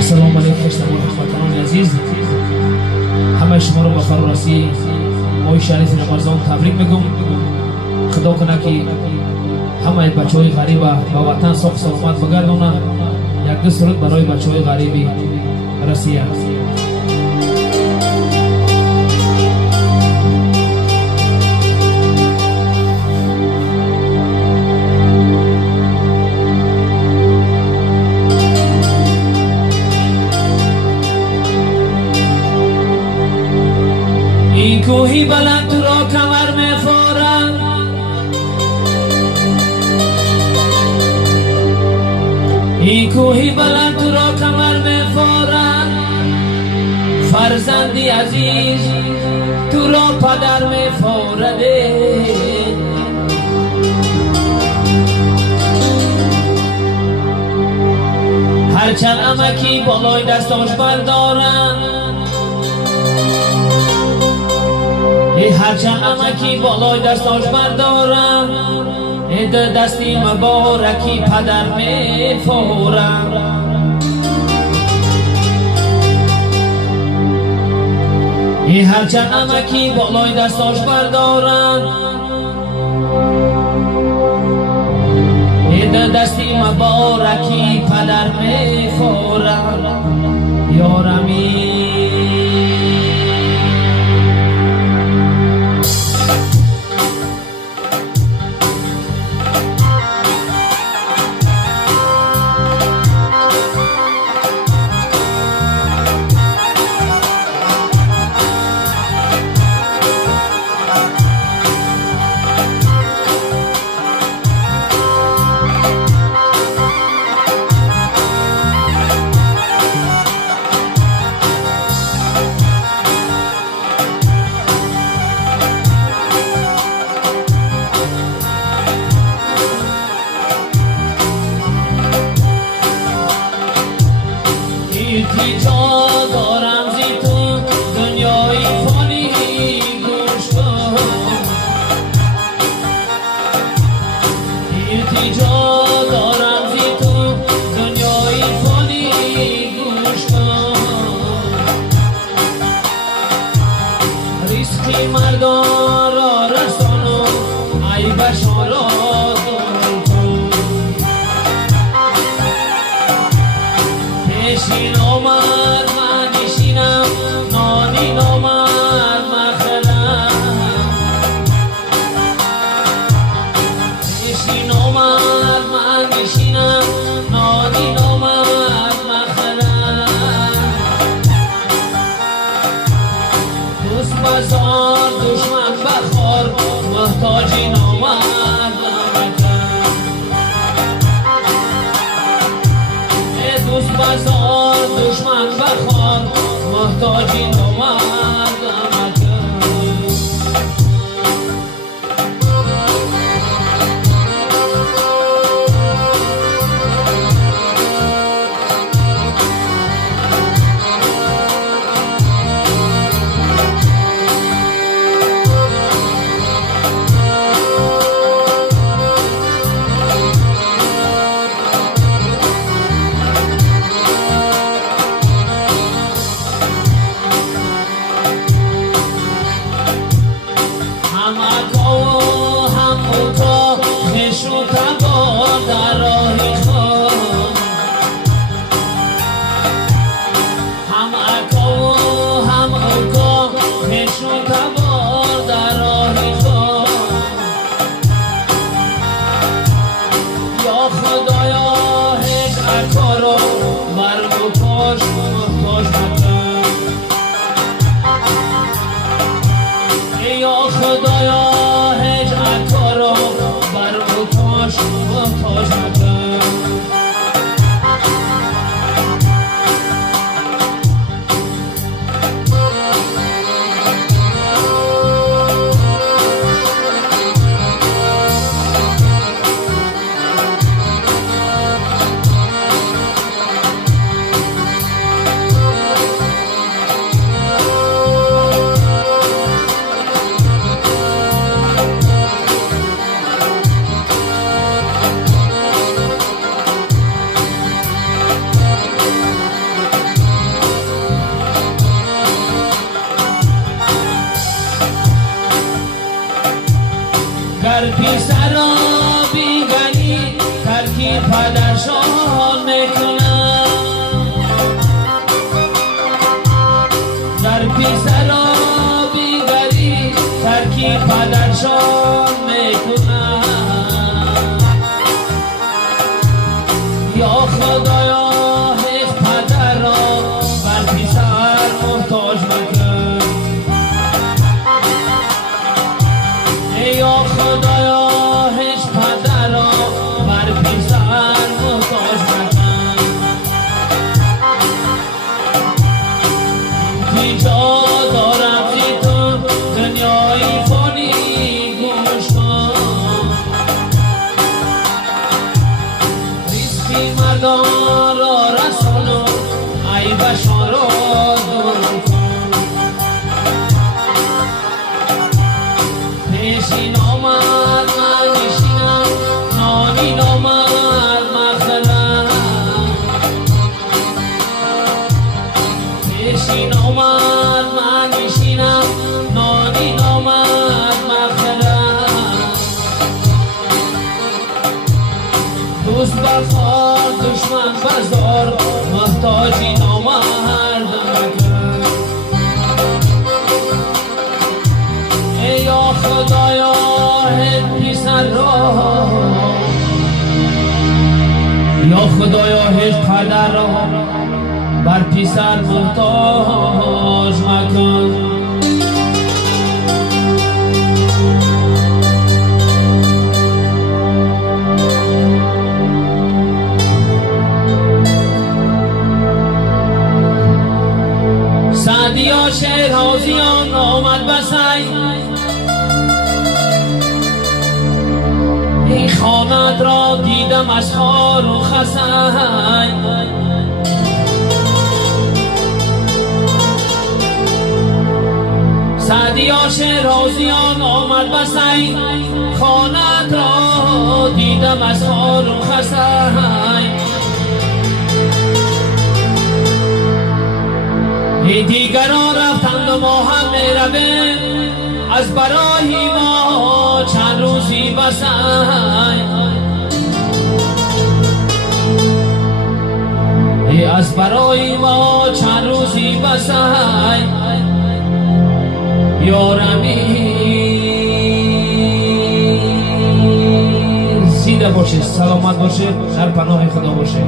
سلام علیکم هموطنان عزیز، همه شما رو با فرارسی ماه شریف رمضان تبریک میگم. خدا کنه که همه بچهای غریب به وطن صحب سلامت بگردونه. یک دو سرود برای بچهای غریبی روسیه. این کوهی بلند تو را کمر می‌فورد، این کوهی بلند تو را کمر می‌فورد، فرزندی عزیز تو را پدر می‌فورد. هرچند امکی بالای دستاش بردارن، هرچند امکی بالای دستاش بردارم، دستی مبارکی پدر می‌فورم. هرچند امکی بالای دستاش بردارم، دستی مبارکی پدر می‌فورم. یارمی التجا دارم زی تو دنیای فانی گوش کن، التجا دارم زی تو دنیای فانی گوش کن. ریسکی مردان را رسانو ای بشارات کن، پیشین آمد من نشینم نانی نامد مخرم، پیشین آمد من نشینم نانی نامد مخرم. دوست بازار دشمن بخار محتاجی نامد مکن، دوست بازار دشمن بخوان محتاجی نامد مکن. خدایا هیچ اکارو بر بکاش محتاج مکن. پسرا بیگانی ترکی پدرشان میکنن در پسرا بیگانی ترکی پدرشان میکنن یا خدایا هیچ پدر را بر پسر محتاج مکن یا خدایا هیچ پدر را بر پسر محتاج مکن که جا دارم زی تو دنیای فانی گوش کن ریسکی مردان را رسانو عیبشان را دور کن پیشین آمد من نشینم نانی آمد مخلم پیشین آمد من نشینم نانی آمد مخلم دوست بخوار دشمن بزار محتاجی نامرد مکن ای یا خدایا هیچ پسر را یا خدایا هیچ پدر را بر پسر محتاج مکن سعدیا شیرازیان آمد بسی این خانت را دیدم از خار و خسی سعدیا شیرازیان آمد بسی خانت را دیدم از خار و خسی دیگران رفتند و ما هم میرویم از برای ما چند روزی بسی از برای ما چند روزی بسی یارمی زنده باشه سلامت باشه در پناه خدا باشه